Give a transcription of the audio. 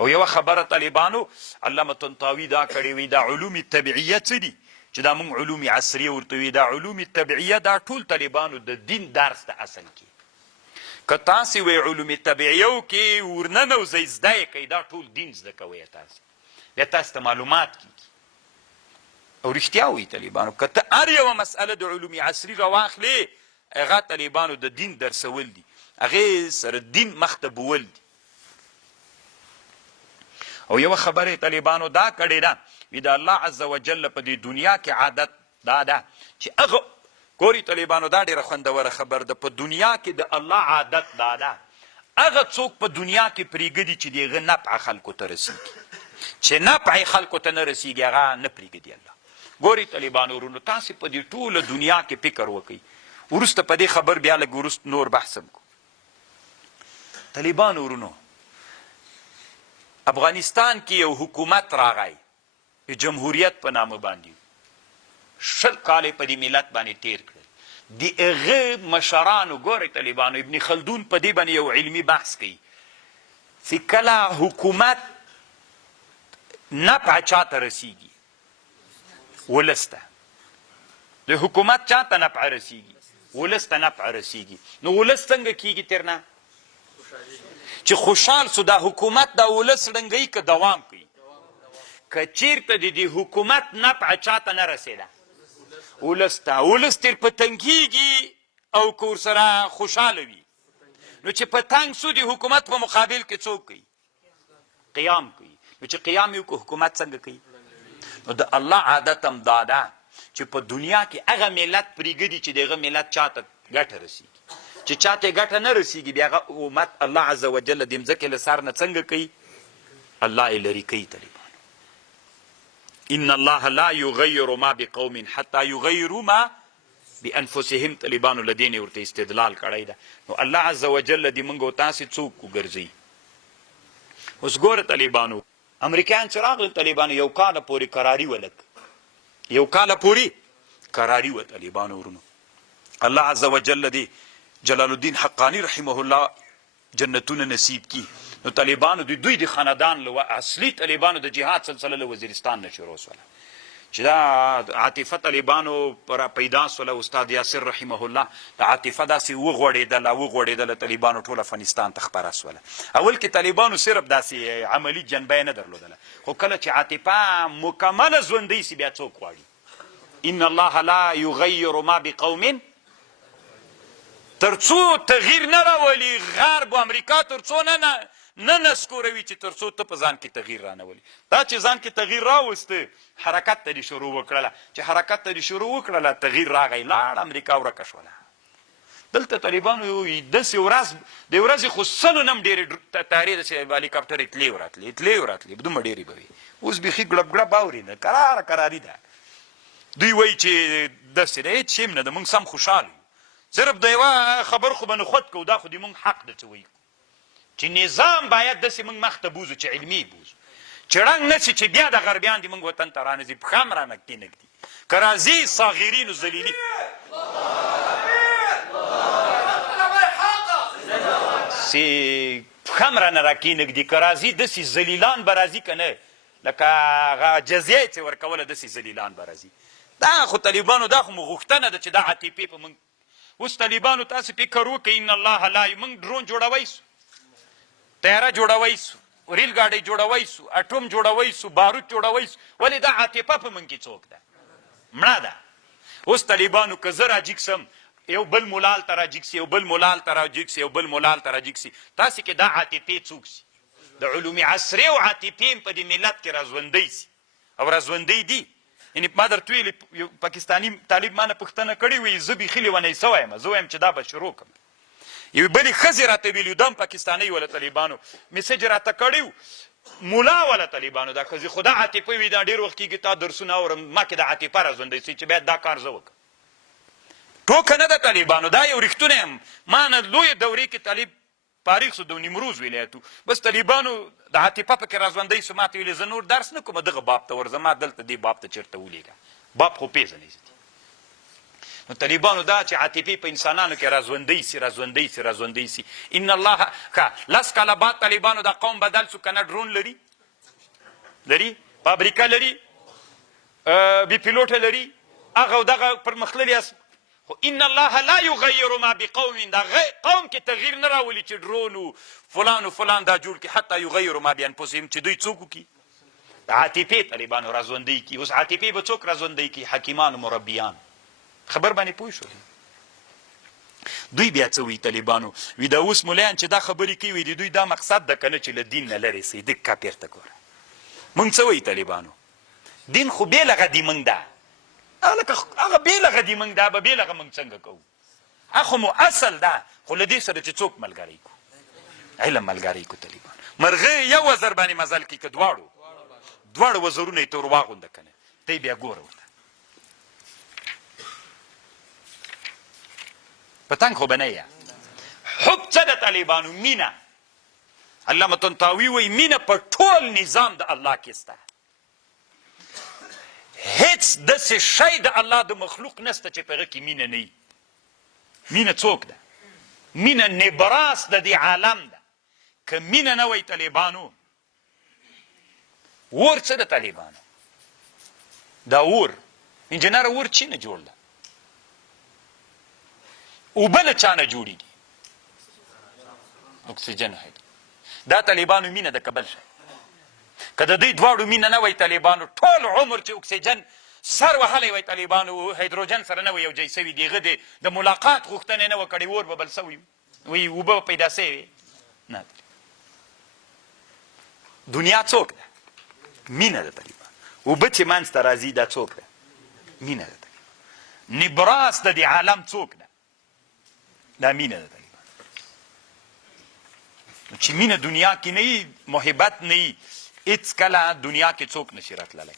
او یوه خبره طالبانو علامه طنطاوي دا کړې وي دا علوم طبیعیه څه دي چې دا موږ علوم عصریه ورته وي دا علوم طبیعیه دا ټول طالبانو د دین درس د اصل کې که تاسې وی علوم طبیعیو کې ورننوځئ زده یې کوئ دا ټول دین زده کوئ تاسې بیا تاسو ته معلومات کېږي او رښتیا وایي طالبانو که ته هر یوه مسئله د علوم عصري راواخلې هغه طالبانو د دین درسول دي هغې سره دین مخته بول دي او یوه خبره طالبانو دا کړې ده وي د الله عز وجل په دې دنیا کې عادت دا ده چې هغه ګوري طالبانو دا ډېره خوندوره خبر ده په دنیا کې د الله عادت دا ده هغه څوک په دنیا کې پرېږدي چې د هغه نفع خلکو ته رسېږي چې نفع یې خلکو ته نه رسېږي هغه نه پرېږدي الله ګوري طالبانو ورونو تاسې په دې ټوله دنیا کې فکر وکئ وروسته په دې خبر بیا لږ وروسته نور بحث هم کو طالبانو ورونو افغانستان کې یو حکومت راغی جمهوریت په نامه باندې 20 کاله په دې ملت باندې تیر کړل د هغه مشرانو ګورئ طالبانو ابن خلدون په دې باندې یو علمي بحث کوي چې کله حکومت نفع چاته رسیږي ولس ته د حکومت چاته نفع رسیږي ولس ته نفع رسیږي نو ولس څنګه کیږي ترنه چې خوشحال سو دا حکومت دا ولس ړنګوي که دوام کوي که چیرته د دې حکومت نفع چاته نه رسېده ولس ته ولس تر په تنګېږي او که ورسره خوشحاله وي نو چې په تنګ سو د حکومت په مقابل کې څوک کوي قیام کوي نو چې قیام یې وکړو حکومت څنګه کوي نو د الله عادت هم دا ده چې په دنیا کې هغه ملت پرېږدي چې د هغه ملت چاته ګټه رسېږي چې چاته ګټه نه رسېږي بیا هغه امت الله عز وجل د مځکې له سر نه څنګه کوي الله یې لرې کوي طالبانو ان الله لا یغیر ما بقوم حتی یغیروا ما بانفسهم طالبانو له دې نه ورته استدلال کړی ده نو الله عز وجل دې موږ او تاسې څوک وګرځوي اوس ګوره طالبانو امریکایان چې راغلل طالبانو یو کاله پورې کراري ولګ یو کاله پورې کراري وه طالبانو ورونو الله عز وجل دې جلال الدین حقانی رحمه الله جنتونه نصیب کی نو طالبانو دوی د خاندان له اصلي طالبانو د جهاد سلسله له وزیرستان نه شروع سوله چې دا عاطفه طالبانو پر پیدا سوله استاد یاسر رحمه الله د عاطفه داسې وغوړېدله طالبانو ټول افغانستان ته خپره سوله اول کې طالبانو صرف داسې عملي جنبه یې نه درلودله خو کله چې عاطفه مکمله ژوندۍ سي بیا څوک غواړي ان الله لا یغیر ما بقوم تر څو تغییر نه راولي غرب و امریکا تر څو نه نسکوروي چې تر څو ته په ځان کې تغییر رانولي دا چې ځان کې تغییر راوسته حرکت ته دې شروع وکړله چې حرکت ته دې شروع وکړله تغییر راغی لاړ امریکا ورکه شوله دلته طالبانو داسې ورځ د ورځې خو سلو نه هم ډېرې طیارې داسې هلیکاپټرې تلې وراتلې دومره ډېرې به وي اوس بیخي ګړب ګړب اوري نه کراري ده دوی وایي چې داسې ده هېڅ شی هم نه ده موږ سم خوشحال یو صرف د یوه خبر خو به نه خود کوو دا خو د موږ حق ده څه وایي چې نظام باید داسې موږ مخته بوزو چې علمي بوزو چې ړنګ نه سي چې بیا د غربیان دې موږ وطن ته رانځي پښه هم رانه کېنږدي که راځي صاغرین و ذلیلي پښه هم رانه راکېنږدي که راځي داسې ذلیلان به راځي که نه لکه هغه جزیه یې چې ورکوله داسې ذلیلان به راځي دا خو طالبانو دا خو مو غوښتنه ده چې دا عاطفې په موږ اوس طالبانو تاسې فکر وکړئ ان الله لا موږ ډرون جوړوی سو طیاره جوړوی سو ریل ګاډۍ جوړوی سو اټوم جوړوی سو بارود جوړوی سو ولې دا عاطفه په موږ کې څوک ده مړه ده اوس طالبانو که زه راجیګ سم یو بل ملال ته راجیګ سي یو بل ملال ته راجیګ سي یو بل ملال ته راجیګ سي تاسې کې دا عاطفې څوک سي د علوم عصري او عاطفې په دې ملت کې راژوندی سي او راژوندی دي یعنې ما درته ویلې یو پاکستاني طالب ما نه پوښتنه کړې وي زه بیخي لیونی سوی یم زه وایم چې دا به شروع کړم یوې بلې ښځې راته ویلي دا هم پاکستانۍ وله طالبانو میسج راته کړی و ملا وله طالبانو دا ښځې خو دا عاطفه وي دا ډېر وخت کېږي تا درسونه اورم ما کې د عاطفه راژوندی سي چې باید دا کار زه وکړم ټوکه نه ده طالبانو دا یو رښتونه یم ما نه لویې دورې کې طالب فارغ سو د نیمروز ولایت بس طالبانو د عاطفه پکې راژوندی سو ما ته ویلې زه نور درس نه کوم دغه باب ته ورځم ما دلته دې باب ته چېرته ولیږه باب خو پېژنئ نو طالبانو دا چې عاطفې په انسانانو کې راژوندی سي ان الله لس کاله بعد طالبانو دا قوم بدل سو کنه ډرون لري فابریکه لري بي پیلوټه لري هغه او دغه پرمختللي خو ان الله لا یغیر ما بقوم دا قوم کې تغییر نه راولي چې ډرون و فلان دا جوړ کړي حتی یغیر ما بانفسهم چې دوی څوک وکړي عاطفې طالبانو راژوندی کړي. اوس عاطفې به څوک راژوندی کړي؟ حکیمان و مربیان. خبر باندې پوه شو؟ دوی بیا څه وایي طالبانو؟ وي دا اوس ملیان چې دا خبرې کوي وي د دوی دا مقصد ده که نه چې له دین نه لرې سئ. دک کاپیر ته ګوره موږ څه وایي طالبانو؟ دین خو بېلغه دي موږ ده هغه بېلغه دي موږ دا به بېلغه موږ څنګه کوو؟ هغه خو مو اصل ده خو له دې سره چې څوک ملګری کړو علم ملګری کړو طالبان مرغۍ یو وزر باندې مزل کوي که دواړه وزرونه یې تور واغونده که نه ته بیا ګوره ورته پتنګ خو به نه یه حب څه د طالبانو؟ مینه. علامه طنطاوي وایي مینه په ټول نظام د الله کې سته. هیڅ داسې شی د الله د مخلوق نسته چې په هغه کې مینه نه وي. مینه څوک ده؟ مینه نبراس د دې عالم ده. که مینه نه وی طالبانو اور څه د طالبانو؟ دا اور انجینر اور چی نه جوړ ده؟ اوبه له چا نه جوړېږي؟ اکسیجن هایدروجن. دا طالبانو مینه ده که بل شی؟ که د دوی دواړو مینه نه وی طالبانو ټول عمر چې اکسیجن سر وهلی وی طالبانو هایدروجن سره نه وی یو ځای سوي د هغه د ملاقات غوښتنې نه وه کړې اور به بل سوي وی اوبه پیدا سوي نه. دنیا څوک ده؟ مینه ده طالبان. اوبه چې منځ ته راځي دا څوک ده؟ مینه ده طالبان. نبراس د دې عالم څوک ده؟ دا مینه ده طالبان. چې مینه دنیا کې نه وي محبت نه وي هېڅ کله دنیا کې څوک نشي راتللی.